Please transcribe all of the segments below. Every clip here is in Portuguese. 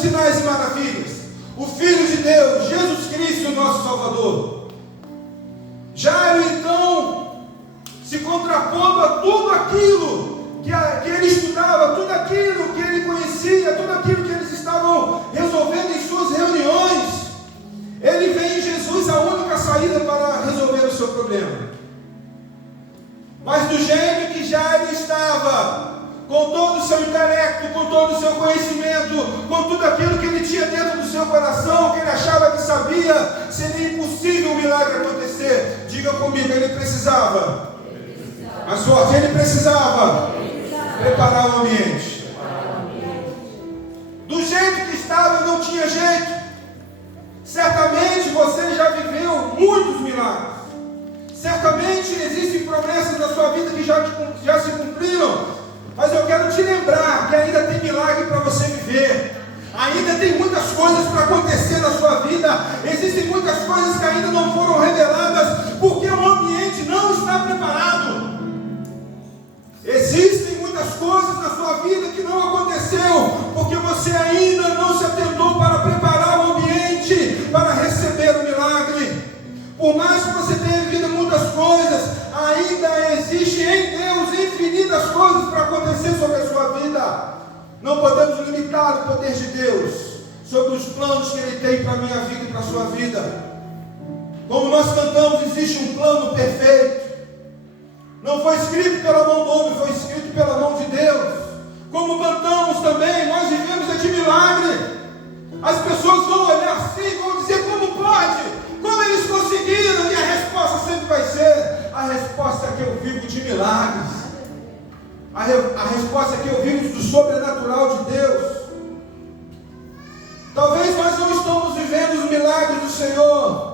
sinais e maravilhas. O Filho de Deus, Jesus Cristo, nosso Salvador. Jairo, então, se contrapondo a tudo aquilo que ele estudava, tudo aquilo que ele conhecia, tudo aquilo que eles estavam resolvendo em suas reuniões, ele vê em Jesus a única saída para resolver o seu problema. Mas do jeito que Jairo estava, com todo o seu intelecto, com todo o seu conhecimento, com tudo aquilo que ele tinha dentro do seu coração, que ele achava que sabia, seria impossível um milagre acontecer. Diga comigo, ele precisava. Mais forte, ele precisava preparar o ambiente. Do jeito que estava, não tinha jeito. Certamente você já viveu muitos milagres. Certamente existem promessas na sua vida que já se cumpriram. Mas eu quero te lembrar que ainda tem milagre para você viver. Ainda tem muitas coisas para acontecer na sua vida. Existem muitas coisas que ainda não foram reveladas, porque o ambiente não está preparado. Existem muitas coisas na sua vida que não aconteceu, porque você ainda não se atentou para preparar o ambiente para receber o milagre. Por mais que você tenha vivido muitas coisas, ainda existe em Deus infinitas coisas para acontecer sobre a sua vida. Não podemos limitar o poder de Deus sobre os planos que Ele tem para a minha vida e para a sua vida. Como nós cantamos, existe um plano perfeito. Não foi escrito pela mão do homem, foi escrito pela mão de Deus. Como cantamos também, nós vivemos de milagre. As pessoas vão olhar assim e vão dizer: como pode? Como eles conseguiram? E a resposta sempre vai ser: a resposta é que eu vivo de milagres. A resposta é que eu vivo do sobrenatural de Deus. Talvez nós não estamos vivendo os milagres do Senhor.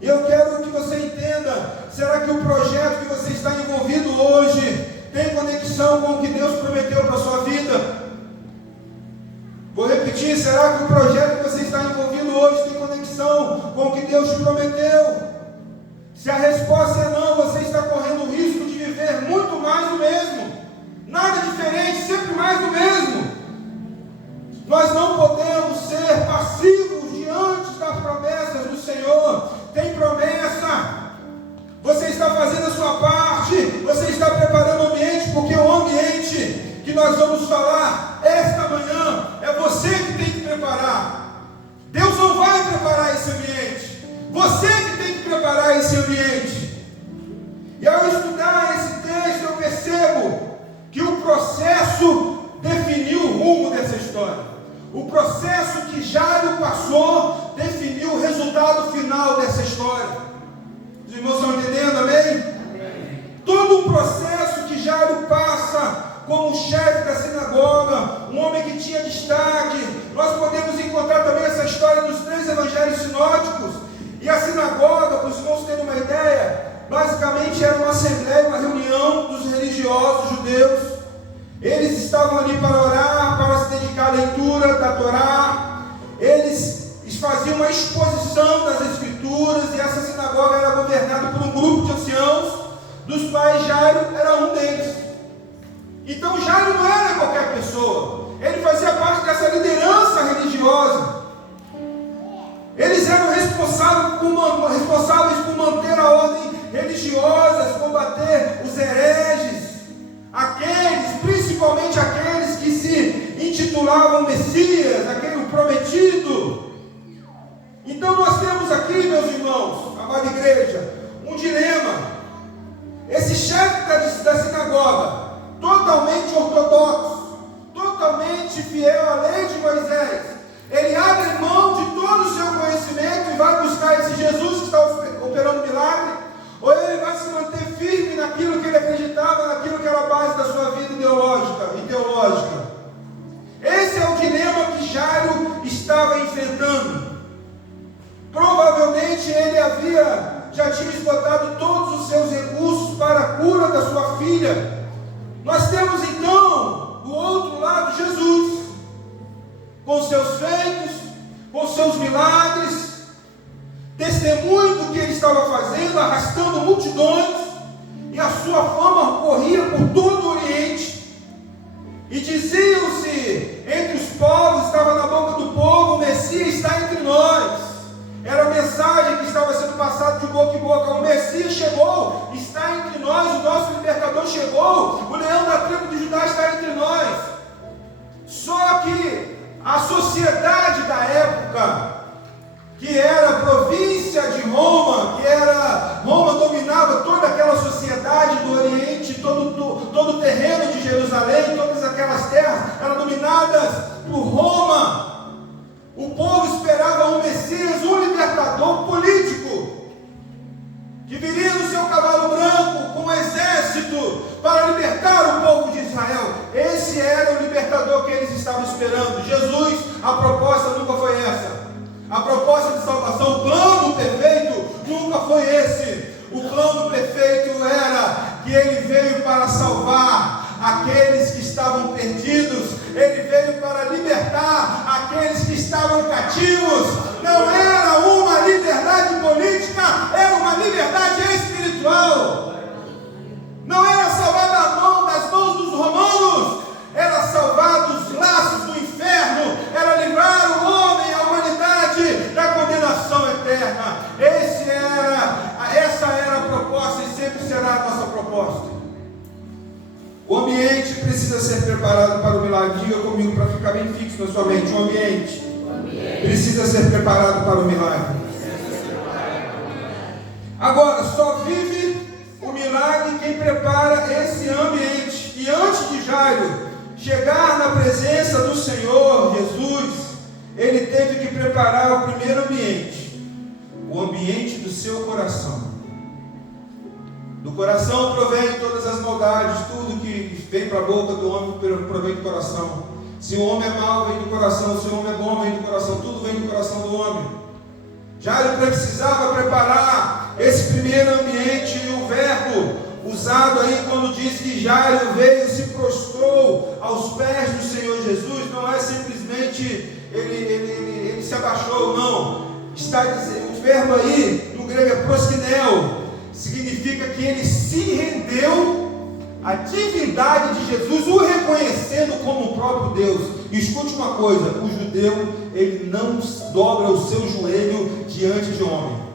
E eu quero que você entenda: será que o projeto que você está envolvido hoje tem conexão com o que Deus prometeu para a sua vida? Vou repetir: será que o projeto que você está envolvido hoje tem conexão com o que Deus te prometeu? Se a resposta é não, você está correndo o risco de viver muito mais do mesmo. Nada diferente, sempre mais do mesmo. Nós não podemos ser passivos diante das promessas do Senhor. Tem promessa. Você está fazendo a sua parte. Você está preparando o ambiente, porque o ambiente que nós vamos falar esta manhã é você que tem que preparar. Deus não vai preparar esse ambiente. Você que tem que preparar esse ambiente. E ao estudar esse texto, eu percebo que o processo definiu o rumo dessa história. O processo que Jairo passou definiu o resultado final dessa história. Os irmãos estão entendendo, amém? Todo o processo que Jairo passa como chefe da sinagoga, um homem que tinha destaque. Nós podemos encontrar também essa história nos 3 evangelhos sinóticos. E a sinagoga, para os irmãos terem uma ideia, basicamente era uma assembleia, uma reunião dos religiosos judeus. Eles estavam ali para orar, para se dedicar à leitura da Torá. Eles faziam uma exposição das Escrituras, e essa sinagoga era governada por um grupo de anciãos, dos quais Jairo era um deles. Então Jairo não era qualquer pessoa, ele fazia parte dessa liderança religiosa. Eles eram responsáveis por manter a ordem religiosa, combater os hereges, principalmente aqueles que se intitulavam Messias, aquele prometido. Então nós temos aqui, meus irmãos, amada igreja, um dilema. Esse chefe da sinagoga, totalmente ortodoxo, totalmente fiel à lei de Moisés, ele abre mão de todo o seu conhecimento e vai buscar esse Jesus que está operando milagre, ou ele vai se manter firme naquilo que ele acreditava, naquilo que era a base da sua vida ideológica e teológica? Esse é o dilema que Jairo estava enfrentando. Provavelmente ele já tinha esgotado todos os seus recursos para a cura da sua filha. Nós temos então, do outro lado, Jesus, com seus feitos, com seus milagres, testemunho do que ele estava fazendo, arrastando multidões, e a sua fama corria por todo o Oriente, e diziam-se entre os povos, estava na boca do povo, chegou, o leão da tribo de Judá está entre nós. Só que a sociedade da época, que era a província de Roma, Roma dominava toda aquela sociedade do Oriente, todo o terreno de Jerusalém, todas aquelas terras eram dominadas por Roma. O povo esperava um Messias, um libertador político, que viria no seu cavalo branco com um exército para libertar o povo de Israel. Esse era o libertador que eles estavam esperando. Jesus, a proposta nunca foi essa. A proposta de salvação, o plano perfeito nunca foi esse. O plano perfeito era que ele veio para salvar aqueles que estavam perdidos. Ele veio para libertar aqueles que estavam cativos. Não era uma liberdade política, era uma liberdade espiritual. Não era salvar das mãos dos romanos, era salvar dos laços do inferno, era livrar o homem, a humanidade da condenação eterna. Essa era a proposta e sempre será a nossa proposta. O ambiente precisa ser preparado para o milagre. Diga comigo para ficar bem fixo na sua mente. O ambiente precisa ser preparado para o milagre. Agora, só vive o milagre quem prepara esse ambiente. E antes de Jairo chegar na presença do Senhor Jesus, ele teve que preparar o primeiro ambiente, o ambiente do seu coração. Do coração provém todas as maldades, tudo que vem para a boca do homem provém do coração. Se o homem é mau, vem do coração. Se o homem é bom, vem do coração. Tudo vem do coração do homem. Jairo precisava preparar esse primeiro ambiente, e o verbo usado aí quando diz que Jairo veio e se prostrou aos pés do Senhor Jesus, não é simplesmente ele se abaixou, não. Está dizendo, o verbo aí no grego é proskineo, significa que ele se rendeu à divindade de Jesus, o reconhecendo como o próprio Deus. E escute uma coisa, o judeu, ele não dobra o seu joelho diante de homem.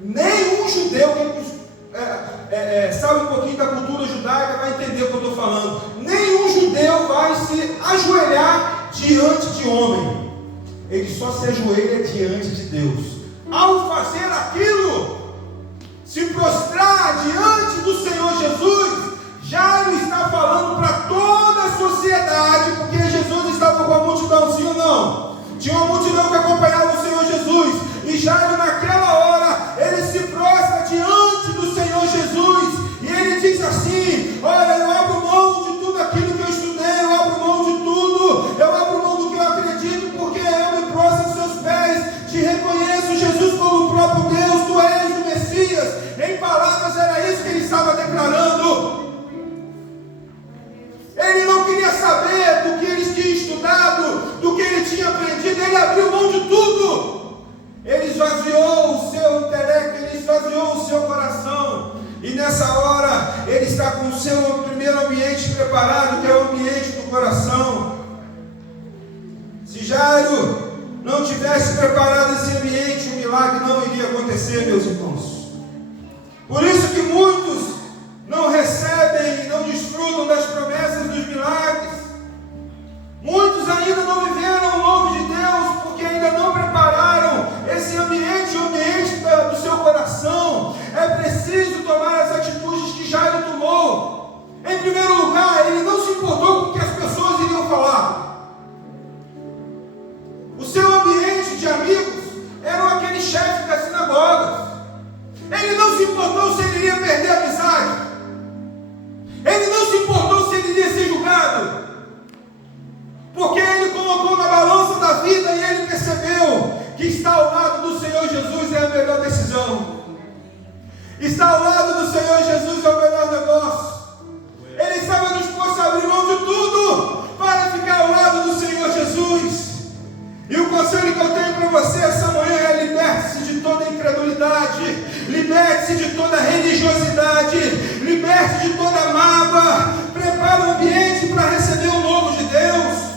Nenhum judeu que sabe um pouquinho da cultura judaica vai entender o que eu estou falando. Nenhum judeu vai se ajoelhar diante de homem. Ele só se ajoelha diante de Deus. Ao fazer aquilo, se prostrar diante do Senhor Jesus, Jairo está falando para toda a sociedade, porque Jesus estava com a multidão, sim ou não? Tinha uma multidão que acompanhava o Senhor Jesus, e Jairo naquela hora, ele se prostra diante do Senhor Jesus, e ele diz assim: olha, eu abro mão de tudo aquilo que eu estudei, eu abro mão de tudo, eu abro mão do que eu acredito, porque eu me prostro aos seus pés, te reconheço, Jesus, como o próprio Deus, tu és o Messias. Em palavras era isso que ele estava declarando. Ele não queria saber do que ele tinha estudado, do que ele tinha aprendido, ele abriu mão de tudo. Ele esvaziou o seu intelecto, ele esvaziou o seu coração. E nessa hora, ele está com o seu primeiro ambiente preparado, que é o ambiente do coração. Se Jairo não tivesse preparado esse ambiente, o milagre não iria acontecer, meus irmãos. Por isso que muitos não recebem e não desfrutam das promessas dos milagres. Muitos ainda não viveram o novo de Deus, porque ainda não prepararam esse ambiente, o ambiente do seu coração. É preciso tomar as atitudes que Jairo tomou. Em primeiro lugar, ele não se importou com o que as pessoas iriam falar. O seu ambiente de amigos eram aqueles chefes das sinagogas. Ele não se importou se ele iria perder a amizade. Ele não se importou se ele iria ser julgado, porque ele colocou na balança da vida e ele percebeu que estar ao lado do Senhor Jesus é a melhor decisão. Estar ao lado do Senhor Jesus é o melhor negócio. Ele estava disposto a abrir mão de tudo para ficar ao lado do Senhor Jesus. E o conselho que eu tenho para você essa manhã é: liberte-se de toda incredulidade, liberte-se de toda religiosidade, liberte-se de toda mágoa, prepare o ambiente para receber o novo de Deus.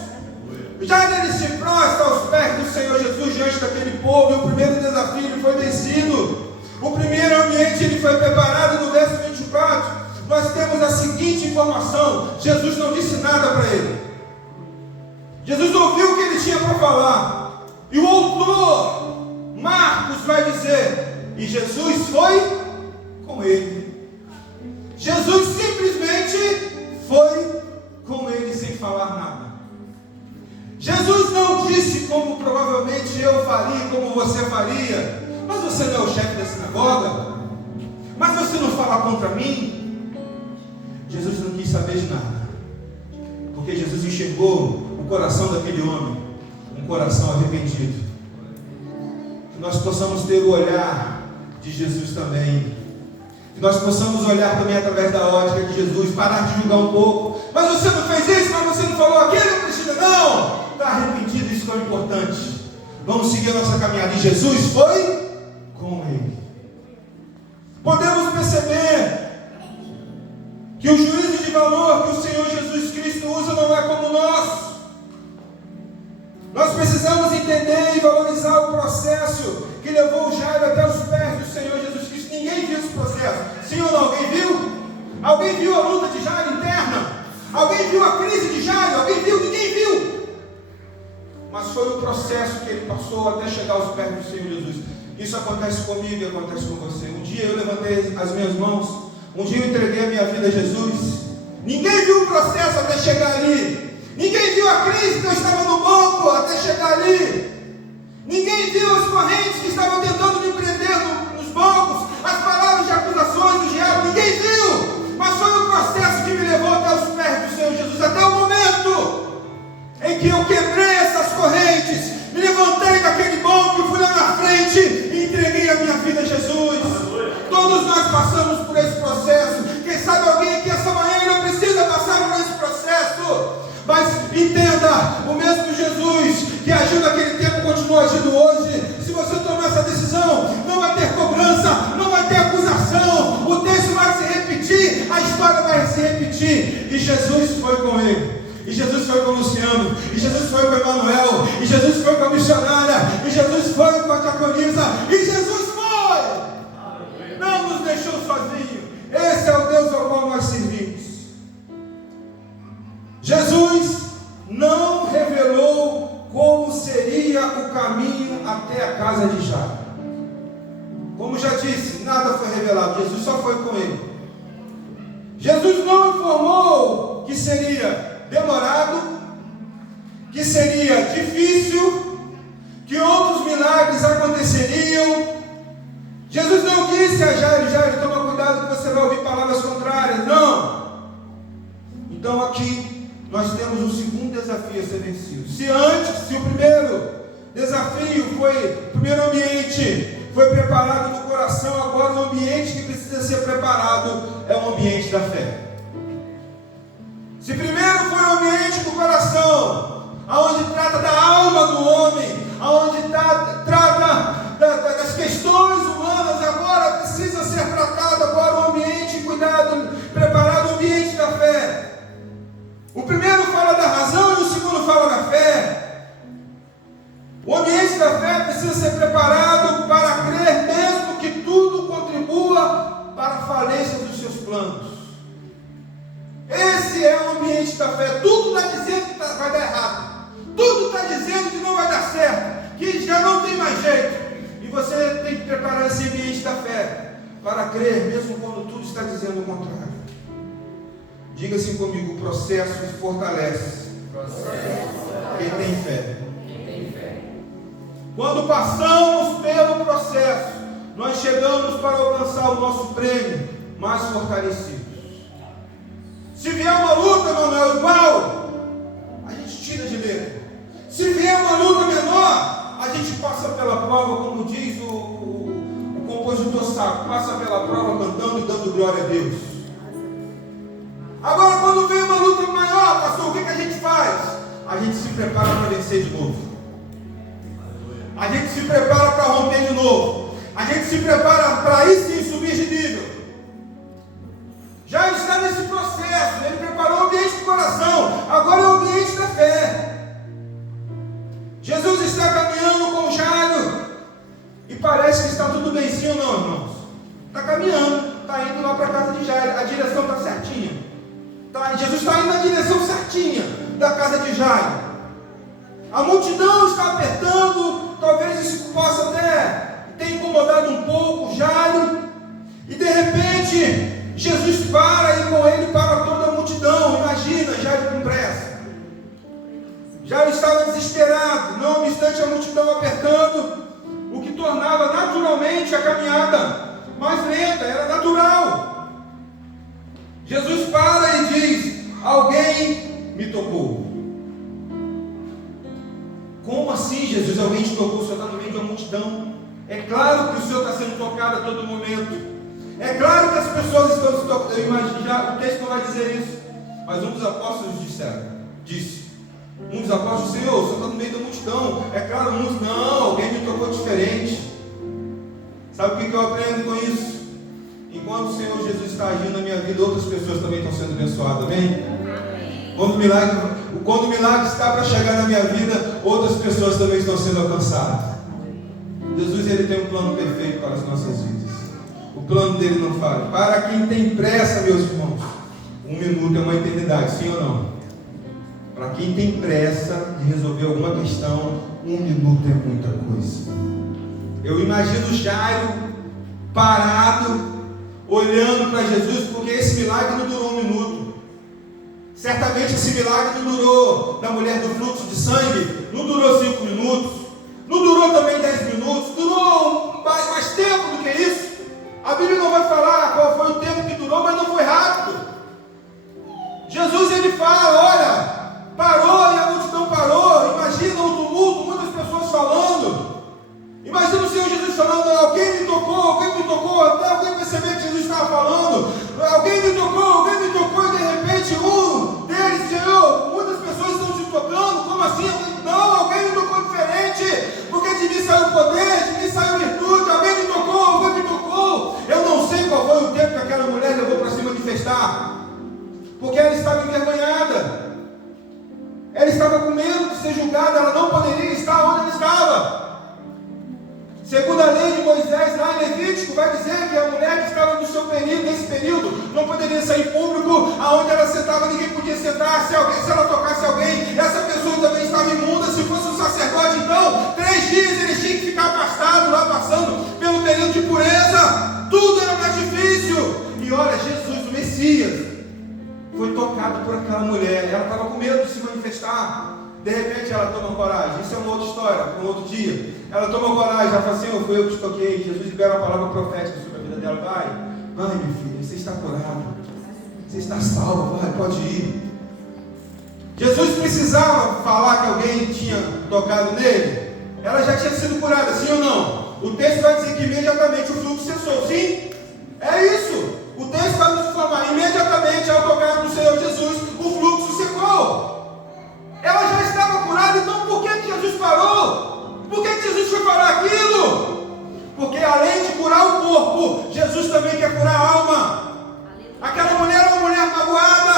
Já ele se prostra aos pés do Senhor Jesus diante daquele povo, e o primeiro desafio ele foi vencido. O primeiro ambiente ele foi preparado no verso 24. nós temos a seguinte informação: Jesus não disse nada para ele. Jesus ouviu o que ele tinha para falar. E o autor, Marcos, vai dizer: e Jesus foi com ele. Jesus simplesmente foi com ele sem falar nada. Jesus não disse como provavelmente eu faria, como você faria: mas você não é o chefe da sinagoga? Mas você não fala contra mim? Jesus não quis saber de nada, porque Jesus enxergou o coração daquele homem, um coração arrependido. Que nós possamos ter o olhar de Jesus também, que nós possamos olhar também através da ótica de Jesus, parar de julgar um pouco: mas você não fez isso, mas você não falou aquilo, não precisa. Não, está arrependido, isso que é o importante. Vamos seguir a nossa caminhada. E Jesus foi com ele. Podemos perceber que o juízo de valor que o Senhor Jesus Cristo usa não é como nós. Nós precisamos entender e valorizar o processo que levou o Jairo até os pés do Senhor Jesus Cristo. Ninguém viu esse processo. Sim ou não? Alguém viu? Alguém viu a luta de Jairo interna? Alguém viu a crise de Jairo? Alguém viu? Ninguém viu. Mas foi o processo que ele passou até chegar aos pés do Senhor Jesus. Isso acontece comigo e acontece com você. Um dia eu levantei as minhas mãos. Um dia eu entreguei a minha vida a Jesus. Ninguém viu o processo até chegar ali. Ninguém viu a crise que eu estava no banco até chegar ali. Ninguém viu as correntes que estavam tentando me prender nos bancos, as palavras de acusações do diabo. Ninguém viu. Mas foi o processo que me levou até os pés do Senhor Jesus. Até o momento em que eu quebrei essas correntes, me levantei daquele banco e fui lá na frente e entreguei a minha vida a Jesus. Todos nós passamos por esse processo. Quem sabe alguém aqui essa manhã não precisa passar por esse processo. Mas entenda, o mesmo Jesus que agiu naquele tempo continua agindo hoje. Se você tomar essa decisão, não vai ter cobrança, não vai ter acusação. O texto vai se repetir, a história vai se repetir. E Jesus foi com ele. E Jesus foi com o Luciano, e Jesus foi com o Emanuel, e Jesus foi com a missionária, e Jesus foi com a diaconisa, e Jesus foi! Não nos deixou sozinhos. Esse é o Deus ao qual nós servimos. Jesus não revelou como seria o caminho até a casa de Jairo. Como já disse, nada foi revelado, Jesus só foi com ele. Jesus não informou que seria demorado, que seria difícil, que outros milagres aconteceriam. Jesus não disse a Jairo: Jairo, toma cuidado que você vai ouvir palavras contrárias. Não. Então aqui nós temos um segundo desafio a ser vencido. Se o primeiro desafio foi, o primeiro ambiente foi preparado no coração, agora o ambiente que precisa ser preparado é o ambiente da fé. Se primeiro foi o ambiente do coração, aonde trata da alma do homem, aonde trata das questões humanas, agora precisa ser tratado agora o ambiente, cuidado, preparado o ambiente da fé. O primeiro fala da razão e o segundo fala da fé. O ambiente da fé precisa ser preparado para crer, mesmo que tudo contribua para a falência dos seus planos. Esse é o ambiente da fé. Tudo está dizendo que vai dar errado. Tudo está dizendo que não vai dar certo, que já não tem mais jeito. E você tem que preparar esse ambiente da fé para crer, mesmo quando tudo está dizendo o contrário. Diga assim comigo: o processo fortalece quem tem fé. Quando passamos pelo processo, nós chegamos para alcançar o nosso prêmio mais fortalecidos. Se vier uma luta, Manuel, igual, a gente tira de letra. Se vier uma luta menor, a gente passa pela prova, como diz o compositor Sacco, passa pela prova cantando e dando glória a Deus. Agora, quando vem uma luta maior, pastor, o que a gente faz? A gente se prepara para vencer de novo. A gente se prepara para romper de novo. A gente se prepara para aí sim subir de nível. Já está nesse processo. Ele preparou o ambiente do coração. Agora é o ambiente da fé. Jesus está caminhando com Jairo. E parece que está tudo bem, sim ou não, irmãos? Está caminhando. Está indo lá para a casa de Jairo. A direção está certa. Jairo. A multidão está apertando, talvez isso possa até ter incomodado um pouco Jairo, e de repente Jesus para e com ele para toda a multidão. Imagina Jairo com pressa. Jairo estava desesperado, não obstante a multidão apertando, o que tornava naturalmente a caminhada mais lenta, era natural. Jesus para e diz: alguém me tocou. Como assim, Jesus? Alguém te tocou? O Senhor está no meio de uma multidão. É claro que o Senhor está sendo tocado a todo momento. É claro que as pessoas estão se tocando. Eu imagino, já, o texto não vai dizer isso, mas um dos apóstolos disse. Um dos apóstolos: Senhor, o Senhor está no meio da multidão. É claro, uns: não, alguém me tocou diferente. Sabe o que eu aprendo com isso? Enquanto o Senhor Jesus está agindo na minha vida, outras pessoas também estão sendo abençoadas, amém? Quando o milagre está para chegar na minha vida, outras pessoas também estão sendo alcançadas. Jesus, ele tem um plano perfeito para as nossas vidas. O plano dele não falha. Para quem tem pressa, meus irmãos, 1 minuto é uma eternidade, sim ou não? Para quem tem pressa de resolver alguma questão, 1 minuto é muita coisa. Eu imagino Jairo parado, olhando para Jesus, porque esse milagre não durou 1 minuto. Certamente esse milagre não durou, da mulher do fluxo de sangue, não durou 5 minutos, não durou também 10 minutos, durou mais tempo do que isso. A Bíblia não vai falar qual foi o tempo que durou, mas não foi rápido. Jesus, ele fala: olha, parou, e a multidão parou. Imagina o tumulto, muitas pessoas falando. Imagina o Senhor Jesus falando: alguém me tocou, até alguém perceber que Jesus estava falando: alguém me tocou, e de repente um deles: Senhor, muitas pessoas estão te tocando, como assim? Não, alguém me tocou diferente, porque de mim saiu poder, de mim saiu virtude, alguém me tocou. Eu não sei qual foi o tempo que aquela mulher levou para se manifestar, porque ela estava envergonhada, ela estava com medo de ser julgada, ela não poderia estar onde ela estava. Segundo a lei de Moisés, lá em Levítico, vai dizer que a mulher que estava no seu período, nesse período, não poderia sair em público, aonde ela sentava, ninguém podia sentar. Se ela tocasse alguém, essa pessoa também estava imunda. Se fosse um sacerdote, então, 3 dias ele tinha que ficar afastado, lá passando pelo período de pureza. Tudo era mais difícil. E olha, Jesus, o Messias, foi tocado por aquela mulher. Ela estava com medo de se manifestar. De repente ela toma coragem. Isso é uma outra história, um outro dia. Ela toma coragem, ela fala: Senhor, foi eu que te toquei. Jesus libera uma palavra profética sobre a vida dela. Vai minha filha, você está curado, você está salva, vai, pode ir. Jesus precisava falar que alguém tinha tocado nele? Ela já tinha sido curada, sim ou não? O texto vai dizer que imediatamente o fluxo cessou, sim? É isso. O texto vai nos informar: imediatamente ao tocar no Senhor Jesus, o fluxo secou. Ela já estava curada, então por que Jesus parou? Por que Jesus foi parar aquilo? Porque além de curar o corpo, Jesus também quer curar a alma. Aquela mulher era uma mulher magoada,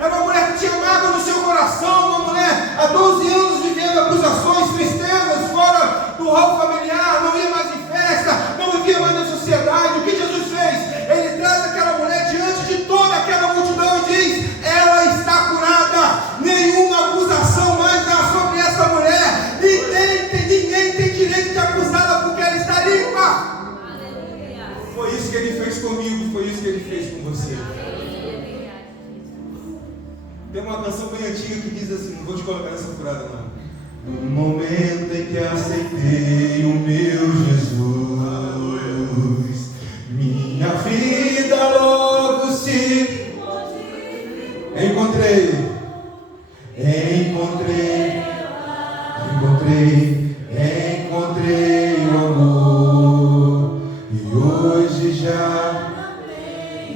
era uma mulher que tinha mágoa no seu coração, uma mulher há 12 anos vivendo acusações, tristezas, fora do rol familiar, não ia mais em festa, não vivia mais na sociedade. O que Jesus fez? Ele traz aquela mulher diante de toda aquela multidão e diz: ela está curada, nenhuma acusação mais dá sobre essa mulher, ninguém tem direito de acusá-la, porque ela está limpa. Foi isso que ele fez comigo, foi isso que ele fez com você. Tem uma canção bem antiga que diz assim, não vou te colocar nessa furada não: no momento em que aceitei o meu Jesus, minha vida logo se encontrei o amor, e hoje já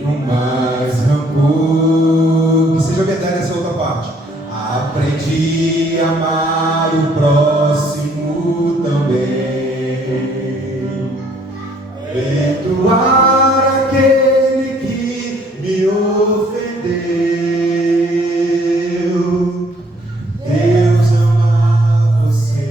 não mais rancor. Que seja verdade essa outra parte. Aprendi a amar o próximo também, perdoar aquele que me ofendeu. Deus ama você.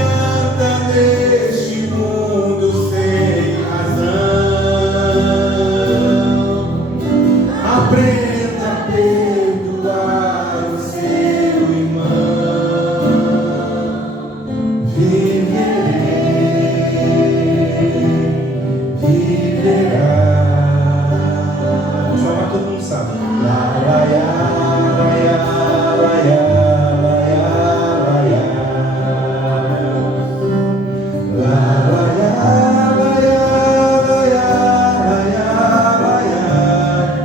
anda neste mundo sem razão, aprenda a perdoar o seu irmão. Viverá. Só para todo mundo sabe. La, la, ya, la, ya, la, ya, la, ya, la, ya. La, la, ya, la, ya, la, ya, la, ya, la, ya.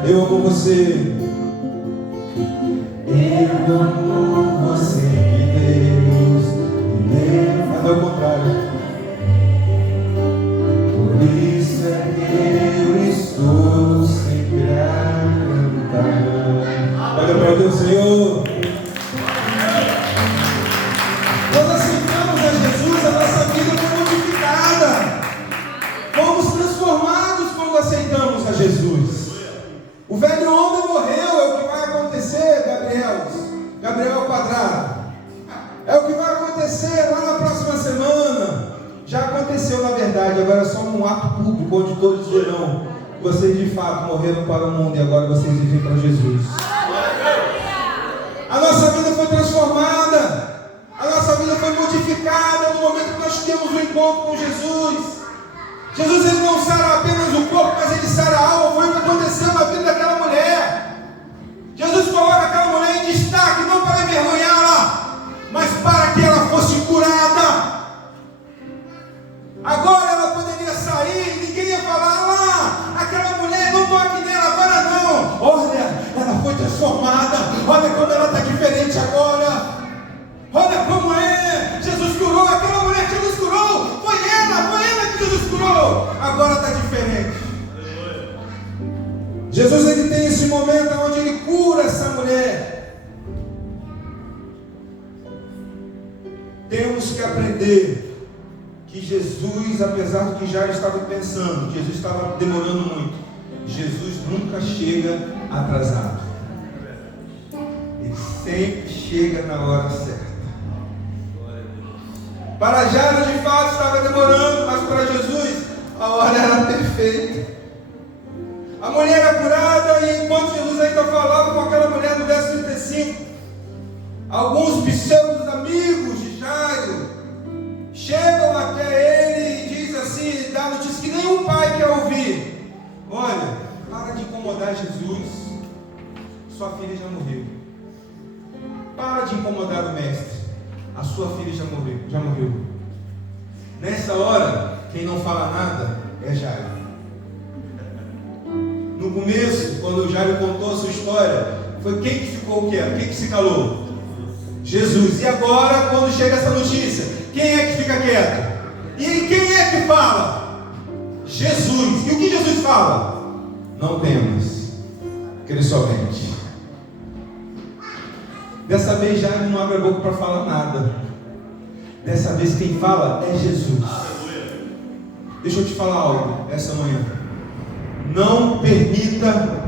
Eu amo você. Eu amo você, Deus. Mas é o contrário. Por isso é que eu estou sempre a cantar. Olha para Deus, Senhor. Quando aceitamos a Jesus, a nossa vida foi modificada. Fomos transformados quando aceitamos a Jesus. O velho homem morreu, é o que vai acontecer, Gabriel ao quadrado. É o que vai acontecer lá na próxima semana. Já aconteceu na verdade, agora é só um ato público onde todos verão que vocês de fato morreram para o mundo e agora vocês vivem para Jesus. A nossa vida foi transformada, a nossa vida foi modificada no momento que nós temos um encontro com Jesus. Jesus, ele não sara apenas o corpo, mas ele sara a alma. Foi o que aconteceu na vida daquela mulher. Jesus coloca aquela mulher em destaque, não para envergonhá-la, mas para que ela fosse curada. Agora ela poderia sair, ninguém ia falar lá, aquela mulher, não toque nela, agora não. Olha, ela foi transformada, olha como ela está diferente agora. Olha como é, Jesus curou aquela mulher que Jesus curou, foi ela que Jesus curou, agora está diferente. Jesus, ele tem esse momento onde ele cura essa mulher. Temos que aprender que Jesus, apesar do que já estava pensando, Jesus estava demorando muito, Jesus nunca chega atrasado. Ele sempre chega na hora certa. Para Jairo de fato estava demorando, mas para Jesus a hora era perfeita. A mulher era curada e enquanto Jesus ainda falava com aquela mulher no verso 35, alguns pseudos amigos de Jairo chegam até ele e dizem assim, dá notícia que nenhum pai quer ouvir. Olha, para de incomodar Jesus, sua filha já morreu. Para de incomodar o mestre, a sua filha já morreu. Nessa hora, quem não fala nada é Jairo. No começo, quando o Jairo contou a sua história, foi quem que ficou quieto? Quem que se calou? Jesus. E agora, quando chega essa notícia, quem é que fica quieto? E quem é que fala? Jesus. E o que Jesus fala? Não temas, crê somente. Dessa vez Jairo não abre a boca para falar nada. Dessa vez quem fala é Jesus. Deixa eu te falar algo essa manhã. Não permita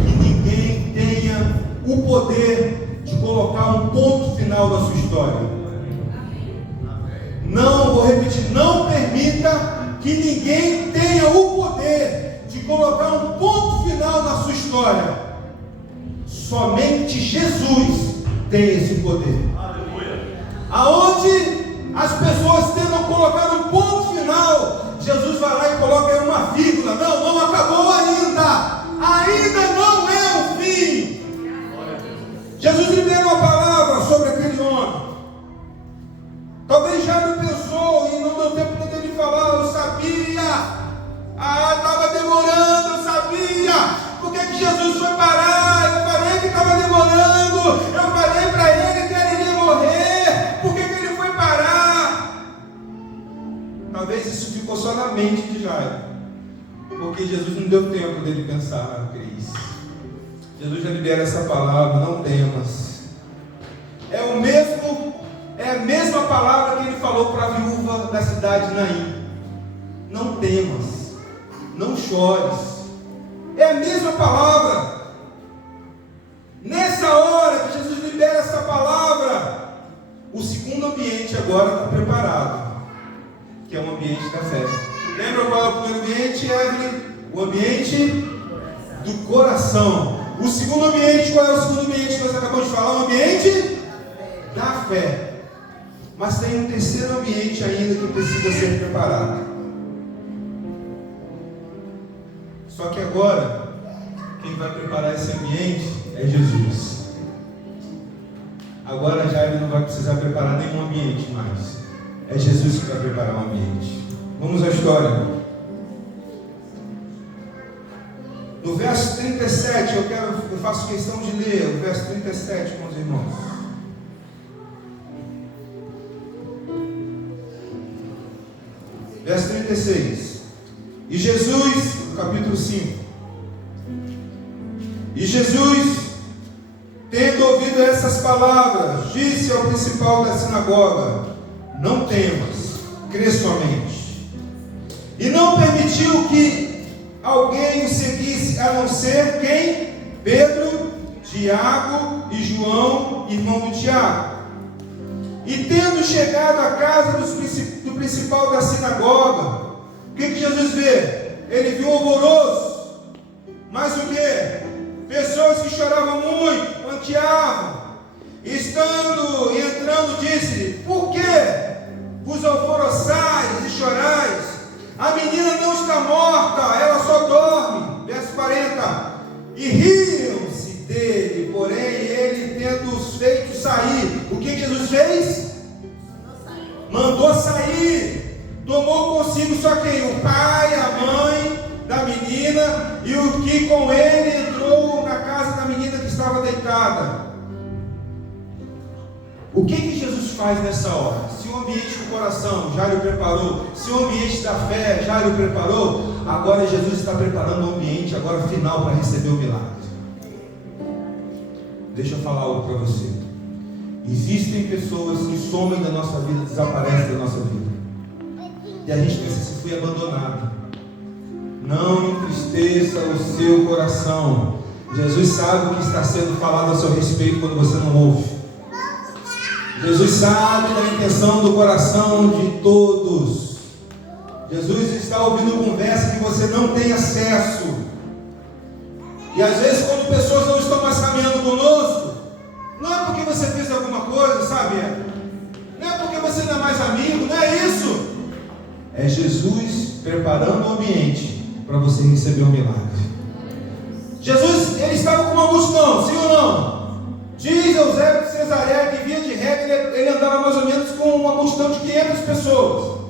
que ninguém tenha o poder de colocar um ponto final na sua história. Não, vou repetir, não permita que ninguém tenha o poder de colocar um ponto final na sua história. Somente Jesus tem esse poder. Aonde as pessoas tentam colocar um ponto final, Jesus vai lá e coloca aí uma vírgula. Não acabou ainda. Ainda não é o fim. Jesus libera uma palavra sobre aquele homem. Talvez já não pensou e não deu tempo de ele falar. Eu sabia. Estava demorando, eu sabia. Por que Jesus foi parar? Eu falei que estava demorando. Eu falei para ele que ele iria morrer. Por que ele foi parar? Talvez isso ficou só na mente de Jairo. Porque Jesus não deu tempo dele pensar, Cris. Jesus já libera essa palavra, não temas. É a mesma palavra que ele falou para a viúva da cidade de Naim. Não temas, não chores. É a mesma palavra. Nessa hora que Jesus libera essa palavra, o segundo ambiente agora está preparado. que é o ambiente da fé. Lembra qual é o primeiro ambiente, Evelyn? O ambiente do coração. O segundo ambiente, qual é o segundo ambiente que nós acabamos de falar? O ambiente da fé. Mas tem um terceiro ambiente ainda que precisa ser preparado. Só que agora, quem vai preparar esse ambiente é Jesus. Agora já ele não vai precisar preparar nenhum ambiente mais. É Jesus que vai preparar o ambiente. Vamos à história. No verso 37, eu faço questão de ler o verso 37 com os irmãos. Verso 36. E Jesus, no capítulo 5. E Jesus, tendo ouvido essas palavras, disse ao principal da sinagoga: não temas, crê somente. E não permitiu que alguém o seguisse, a não ser quem? Pedro, Tiago e João, irmão de Tiago. E tendo chegado à casa do principal da sinagoga, o que Jesus vê? Ele viu alvoroço, mas o que? Pessoas que choravam muito, planteavam. Estando e entrando, disse: por que vos alvoroçais e chorais? A menina não está morta, ela só dorme. Verso 40. E riam-se dele, porém ele, tendo-os feito sair, o que Jesus fez? Mandou sair. Tomou consigo só quem? O pai, a mãe da menina e o que com ele entrou na casa da menina que estava deitada. O que Jesus faz nessa hora? Se o ambiente do coração já lhe preparou, se o ambiente da fé já lhe preparou, agora Jesus está preparando o ambiente agora final para receber o milagre. Deixa eu falar algo para você. Existem pessoas que somem da nossa vida, desaparecem da nossa vida, e a gente pensa: se fui abandonado. Não entristeça o seu coração. Jesus sabe o que está sendo falado a seu respeito quando você não ouve. Jesus sabe da intenção do coração de todos. Jesus está ouvindo conversa que você não tem acesso. E às vezes, quando pessoas não estão mais caminhando conosco, não é porque você fez alguma coisa, sabe? Não é porque você não é mais amigo, não é isso. É Jesus preparando o ambiente para você receber o milagre. Jesus, ele estava com uma multidão, sim ou não? Diz Eusébio de Cesareia que, via de regra, ele andava mais ou menos com uma multidão de 500 pessoas.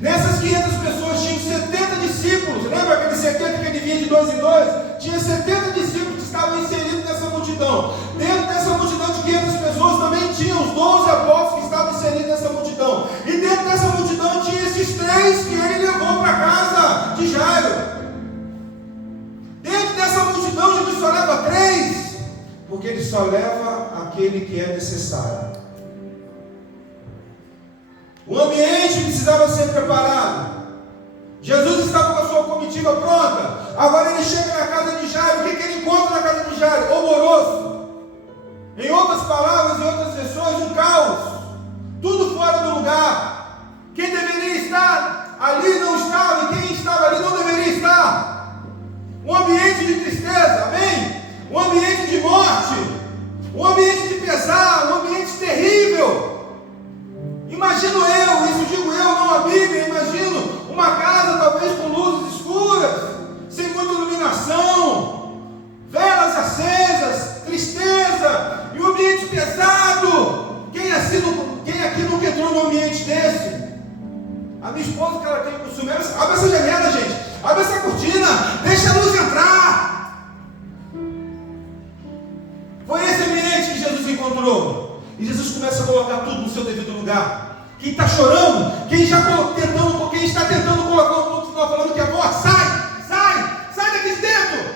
Nessas 500 pessoas tinham 70 discípulos. Lembra aqueles 70 que ele via de 2 em 2? Tinha 70 discípulos que estavam inseridos nessa multidão. Dentro dessa multidão de 500 pessoas também tinha os 12 apóstolos que estavam inseridos nessa multidão. E dentro dessa multidão tinha esses 3 que ele levou para casa de Jairo. Dentro dessa multidão, Jesus só leva 3, porque ele só leva aquele que é necessário. O ambiente precisava ser preparado. Jesus estava com a sua comitiva pronta. Agora ele chega na casa de Jairo. O que ele encontra na casa de Jairo? Alvoroço. Em outras palavras, em outras versões, um caos. Tudo fora do lugar. Quem deveria estar ali não estava, e quem estava ali não deveria estar. Um ambiente de tristeza, amém? Um ambiente de morte, um ambiente de pesar, um ambiente terrível. Imagino eu, isso digo eu, não a Bíblia, imagino uma casa talvez com luzes escuras, sem muita iluminação, velas acesas, tristeza, e um ambiente pesado. Quem aqui nunca entrou num ambiente desse? A minha esposa, que ela tem o costume, abre essa janela, gente, abre essa cortina, deixa a luz entrar. Foi esse ambiente que Jesus encontrou. E Jesus começa a colocar tudo no seu devido lugar. Quem está chorando, quem está tentando colocar o ponto final, falando que é morte, sai daqui de dentro.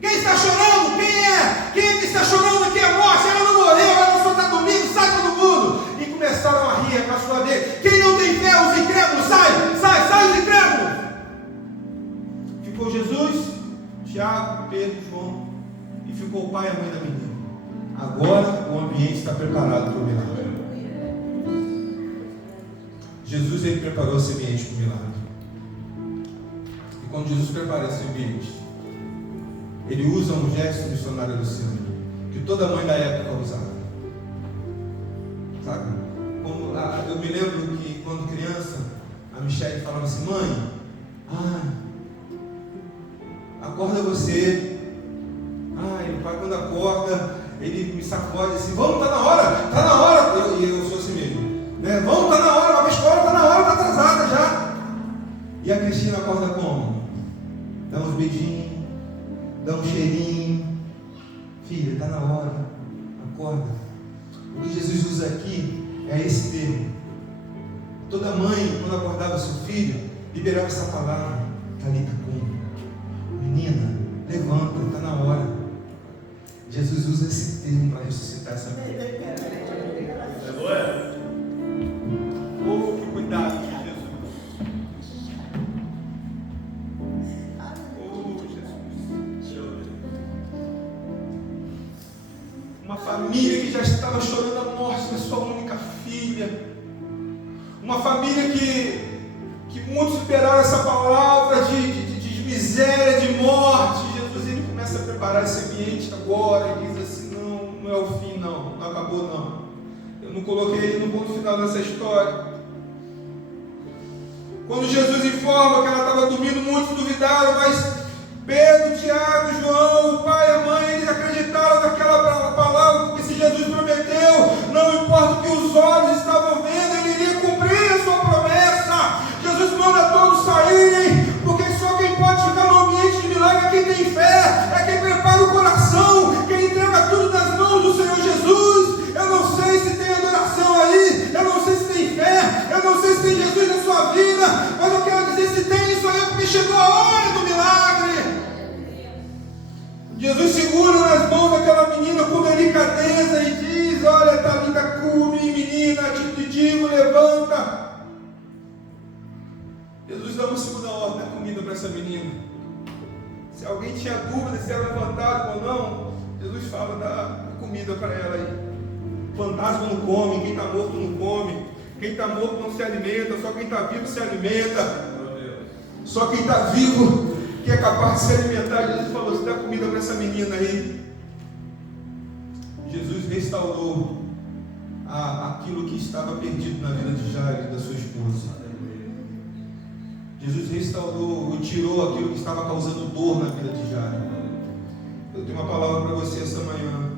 Quem está chorando, quem é que está chorando que é morte? Ela não morreu, ela só está dormindo, sai todo mundo. E começaram a rir, a caçoar dele. Quem não tem fé, os incrédulos, sai os incrédulos. Ficou Jesus, Tiago, Pedro, João, e ficou o pai e a mãe da menina. Agora o ambiente está preparado para o milagre. Jesus, ele preparou esse ambiente para o milagre. E quando Jesus prepara esse ambiente, ele usa um gesto missionário do céu, que toda mãe da época usava. Sabe? Eu me lembro que quando criança, a Michelle falava assim: mãe, acorda você. O pai, quando acorda, ele me sacode assim: vamos, tá na hora. E eu sou assim mesmo, né? Vamos, tá na hora, vai pra escola, tá na hora, tá atrasada já. E a Cristina acorda como? Dá uns beijinhos, dá um cheirinho. Filha, tá na hora, acorda. O que Jesus usa aqui é esse termo. Toda mãe, quando acordava seu filho, liberava essa palavra: Talita cum, menina, levanta, está na hora. Jesus usa esse termo para ressuscitar essa vida. Oh, que cuidado de Jesus. Oh, Jesus. Uma família que já estava chorando a morte da sua única filha. Uma família que muitos liberaram essa palavra de miséria, de morte. Jesus, ele começa a preparar esse ambiente agora e diz assim: não é o fim, não acabou não. Eu não coloquei ele no ponto final dessa história. Quando Jesus informa que ela estava dormindo, muitos duvidaram, mas Pedro, Tiago, João, o pai e a mãe, eles acreditaram naquela palavra, porque se Jesus prometeu, não importa o que os olhos estavam vendo, ele iria cumprir a sua promessa. Jesus manda todos saírem, porque só quem pode ficar no ambiente de milagre é quem tem fé, é quem prepara o coração, quem entrega tudo nas mãos do Senhor Jesus. Eu não sei se tem adoração aí, eu não sei se tem fé, eu não sei se tem Jesus na sua vida, mas eu quero dizer: se tem isso aí, é porque chegou a hora do milagre. Jesus segura nas mãos daquela menina com delicadeza e diz: olha, Talita cumi, menina, te digo, levanta. Jesus dá uma segunda ordem da comida para essa menina. Se alguém tinha dúvida se era levantado ou não, Jesus fala: dá comida para ela aí. Fantasma não come, quem está morto não come, quem está morto não se alimenta, só quem está vivo se alimenta. Só quem está vivo que é capaz de se alimentar. Jesus falou: se dá comida para essa menina aí. Jesus restaurou aquilo que estava perdido na vida de Jairo e da sua esposa. Jesus restaurou, tirou aquilo que estava causando dor na vida de Jairo. Eu tenho uma palavra para você essa manhã.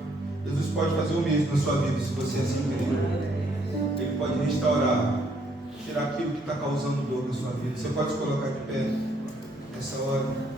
Jesus pode fazer o mesmo na sua vida, se você assim crer. Ele pode restaurar, tirar aquilo que está causando dor na sua vida. Você pode se colocar de pé nessa hora.